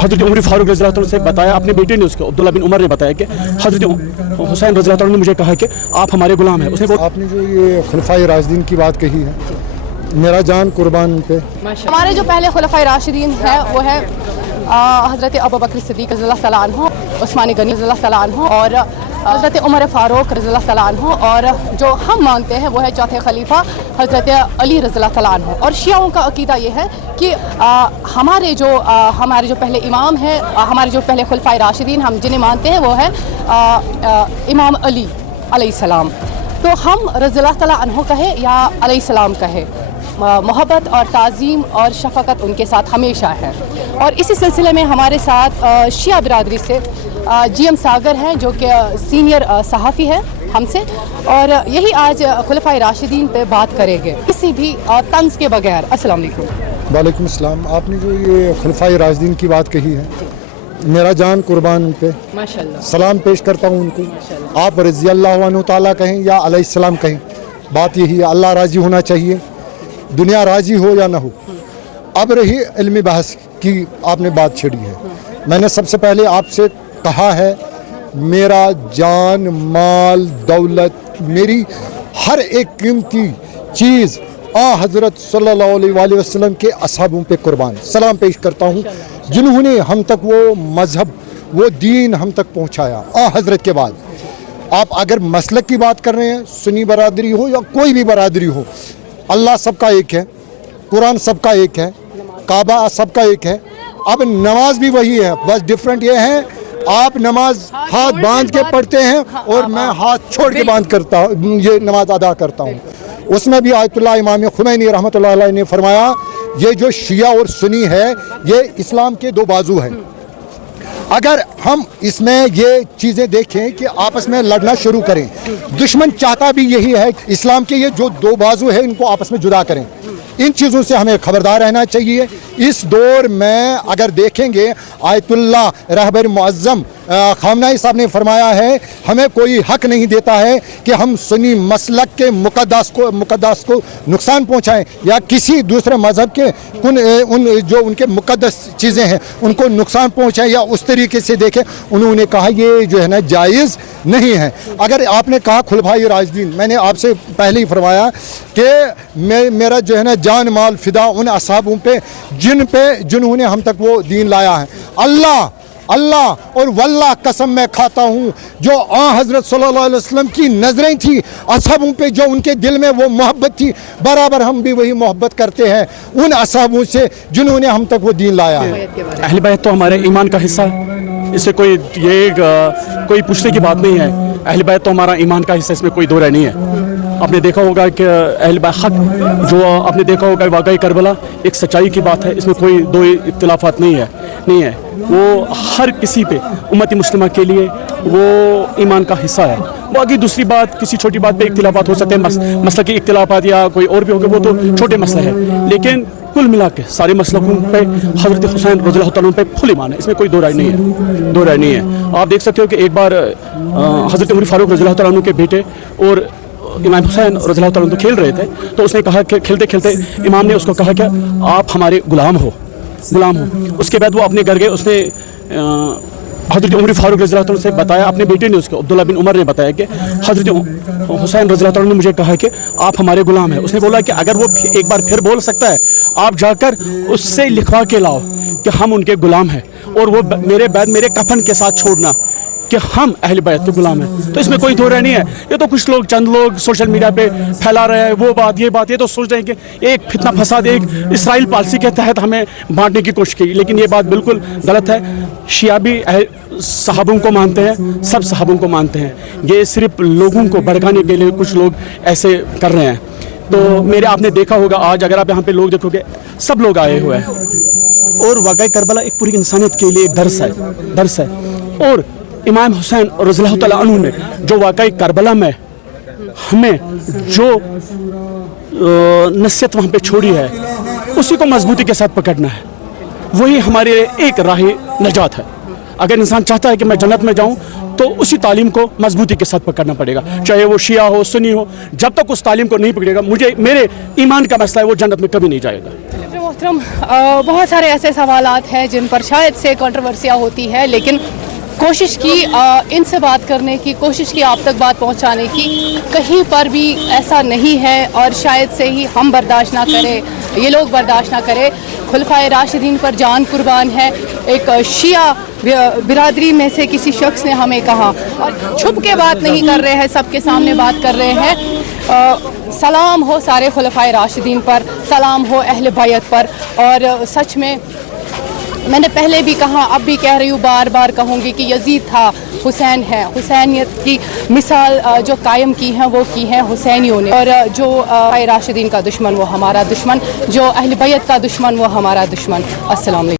हज़रत उमर फारूक रज़ी अल्लाह से बताया, अपने बेटे ने उसको अब्दुल्ला बिन उमर ने बताया कि हज़रत हुसैन रज़ी अल्लाह ने मुझे कहा कि आप हमारे गुलाम हैं। उसने आपने जो ये खुलफाए राशिदीन की बात कही है, मेरा जान कुर्बान पे। हमारे जो पहले खुलफाए राशिदीन है वो है हज़रत अबू बकर सिद्दीक़ रज़ी अल्लाह तआला अन्हु, उस्मान गनी रज़ी अल्लाह तआला अन्हु और हज़रत उमर फ़ारूक रज़ी अल्लाह तआला अन्हु, और जो हम मानते हैं वो है चौथे खलीफा हज़रत अली रज़ी अल्लाह तआला अन्हु। और शियाओं का अकीदा ये है कि हमारे जो पहले इमाम हैं, हमारे जो पहले खुलफाए राशिदीन हम जिन्हें मानते हैं वो है इमाम अली अलैहिस्सलाम। तो हम रज़ी अल्लाह तआला अन्हु कहे या अलैहिस्सलाम कहे, मोहब्बत और ताज़ीम और शफ़क़त उनके साथ हमेशा है। और इसी सिलसिले में हमारे साथ शिया बिरादरी से GM सागर हैं जो कि सीनियर सहाफ़ी है हमसे, और यही आज खुलफाए राशिदीन पे बात करेंगे किसी भी तंज के बगैर। अस्सलाम वालेकुम। वालेकुम अस्सलाम। आपने जो ये खुलफाए राशिदीन की बात कही है, मेरा जान कुर्बान उन पे, माशाअल्लाह सलाम पेश करता हूँ उनको। आप रज़ी अल्लाह अन्हु ताला कहें या अलैहिस्सलाम कहें, बात यही है, अल्लाह राज़ी होना चाहिए, दुनिया राज़ी हो या ना हो। अब रही इल्मी बहस की आपने बात छेड़ी है। मैंने सबसे पहले आपसे कहा है, मेरा जान माल दौलत, मेरी हर एक कीमती चीज़ हज़रत सल्लल्लाहु अलैहि वसल्लम के असहाबों पे कुर्बान, सलाम पेश करता हूँ जिन्होंने हम तक वो मज़हब, वो दीन हम तक पहुँचाया हज़रत के बाद। आप अगर मसलक की बात कर रहे हैं, सुन्नी बरादरी हो या कोई भी बरादरी हो, अल्लाह सबका एक है, कुरान सबका एक है, काबा सबका एक है। अब नमाज भी वही है, बस डिफरेंट ये है, आप नमाज हाथ बांध के पढ़ते हैं और मैं हाथ छोड़ के बांध करता हूँ, ये नमाज अदा करता हूँ। उसमें भी आयतुल्लाह इमाम खुमैनी रहमतुल्लाह अलैह ने फरमाया, ये जो शिया और सुन्नी है ये इस्लाम के दो बाजू हैं। अगर हम इसमें ये चीज़ें देखें कि आपस में लड़ना शुरू करें, दुश्मन चाहता भी यही है, इस्लाम के ये जो दो बाजू है इनको आपस में जुदा करें। इन चीज़ों से हमें खबरदार रहना चाहिए। इस दौर में अगर देखेंगे, आयतुल्लाह रहबर मुअज़्ज़म ख़ामनाई साहब ने फरमाया है, हमें कोई हक नहीं देता है कि हम सुन्नी मसलक के मुक़द्दस को नुकसान पहुँचाएँ या किसी दूसरे मज़हब के उन जो उनके मुक़द्दस चीज़ें हैं उनको नुकसान पहुँचाएँ या उस तरीके से देखें। उन्होंने कहा ये जो है ना जायज़ नहीं है। अगर आपने कहा खुलफाए राशिदीन, मैंने आपसे पहले ही फरमाया कि मेरा जो है ना जान माल फिदा उन असहाबों पे जिन्होंने हम तक वो दीन लाया है। अल्लाह और वल्लाह कसम मैं खाता हूँ, जो हज़रत सल्लल्लाहु अलैहि वसल्लम की नज़रें थी असहाबों पे, जो उनके दिल में वो मोहब्बत थी, बराबर हम भी वही मोहब्बत करते हैं उन असहाबों से जिन्होंने हम तक वो दीन लाया है। अहले बैत तो हमारे ईमान का हिस्सा है, इससे कोई पूछने की बात नहीं है। अहले बैत तो हमारा ईमान का हिस्सा, इसमें कोई दो राय नहीं है। आपने देखा होगा कि अहले बैत हक, जो आपने देखा होगा वाक़ई करबला एक सच्चाई की बात है, इसमें कोई दो इख्तिलाफात नहीं है। वो हर किसी पे उम्मत मुस्लिमा के लिए वो ईमान का हिस्सा है। बाकी दूसरी बात, किसी छोटी बात पे इख्तिलाफात हो सकते हैं, मसला की इख्तिलाफात या कोई और भी होगा, वो तो छोटे मसले हैं। लेकिन कुल मिला के सारे मसलकों पे हज़रत हुसैन रज़ी अल्लाह तआला पे फुल ईमान है, इसमें कोई दो राय नहीं है। आप देख सकते हो कि एक बार हज़रत उमर फारूक रज़ी अल्लाह तआला के बेटे और इमाम हुसैन रज़ी अल्लाह तआला खेल रहे थे, तो उसने कहा कि खेलते खेलते इमाम ने उसको कहा कि आप हमारे गुलाम हो। उसके बाद वो अपने घर गए, उसने हज़रत उमर फारूक रज़ी अल्लाह तआला से बताया, अपने बेटे ने उसको अब्दुल्ला बिन उमर ने बताया कि हज़रत हुसैन रज़ी अल्लाह तआला ने मुझे कहा कि आप हमारे गुलाम हैं। उसने बोला कि अगर वो एक बार फिर बोल सकता है, आप जाकर उससे लिखवा के लाओ कि हम उनके गुलाम हैं, और वो मेरे बाद मेरे कफन के साथ छोड़ना कि हम अहले बैत के गुलाम हैं। तो इसमें कोई दो राय नहीं है। ये तो कुछ लोग, चंद लोग सोशल मीडिया पे फैला रहे हैं वो बात ये तो सोच रहे हैं कि एक फितना फसाद, एक इसराइल पॉलिसी के तहत हमें बांटने की कोशिश की, लेकिन ये बात बिल्कुल गलत है। शिया भी सहाबों को मानते हैं, सब सहाबों को मानते हैं। ये सिर्फ लोगों को भड़काने के लिए कुछ लोग ऐसे कर रहे हैं। तो मेरे आपने देखा होगा, आज अगर आप यहाँ पे लोग देखोगे, सब लोग आए हुए हैं, और वाक़ई करबला एक पूरी इंसानियत के लिए एक दर्स है। और इमाम हुसैन रज़ी अल्लाह तआला अन्हु ने जो वाक़ई करबला में हमें जो नसीहत वहाँ पे छोड़ी है, उसी को मजबूती के साथ पकड़ना है। वही हमारे एक राह नजात है। अगर इंसान चाहता है कि मैं जन्नत में जाऊँ, तो उसी तालीम को मजबूती के साथ पकड़ना पड़ेगा, चाहे वो शिया हो सुन्नी हो। जब तक उस तालीम को नहीं पकड़ेगा, मेरे ईमान का मसला है, वो जन्नत में कभी नहीं जाएगा। मोहतरम, बहुत सारे ऐसे सवालात हैं जिन पर शायद से कंट्रोवर्सियाँ होती है, लेकिन कोशिश की इनसे बात करने की, कोशिश की आप तक बात पहुंचाने की, कहीं पर भी ऐसा नहीं है और शायद से ही हम बर्दाश्त ना करें, ये लोग बर्दाश्त ना करें। खुलफाए राशिदीन पर जान कुर्बान है। एक शिया बिरादरी में से किसी शख्स ने हमें कहा, और छुप के बात नहीं कर रहे हैं, सबके सामने बात कर रहे हैं। सलाम हो सारे खुलफाए राशिदीन पर, सलाम हो अहले बैत पर। और सच में मैंने पहले भी कहा, अब भी कह रही हूँ, बार बार कहूँगी कि यजीद था, हुसैन है। हुसैनियत की मिसाल जो कायम की है वो की है हुसैनियों ने। और जो राशिदीन का दुश्मन वो हमारा दुश्मन, जो अहले बैत का दुश्मन वो हमारा दुश्मन। अस्सलाम वालेकुम।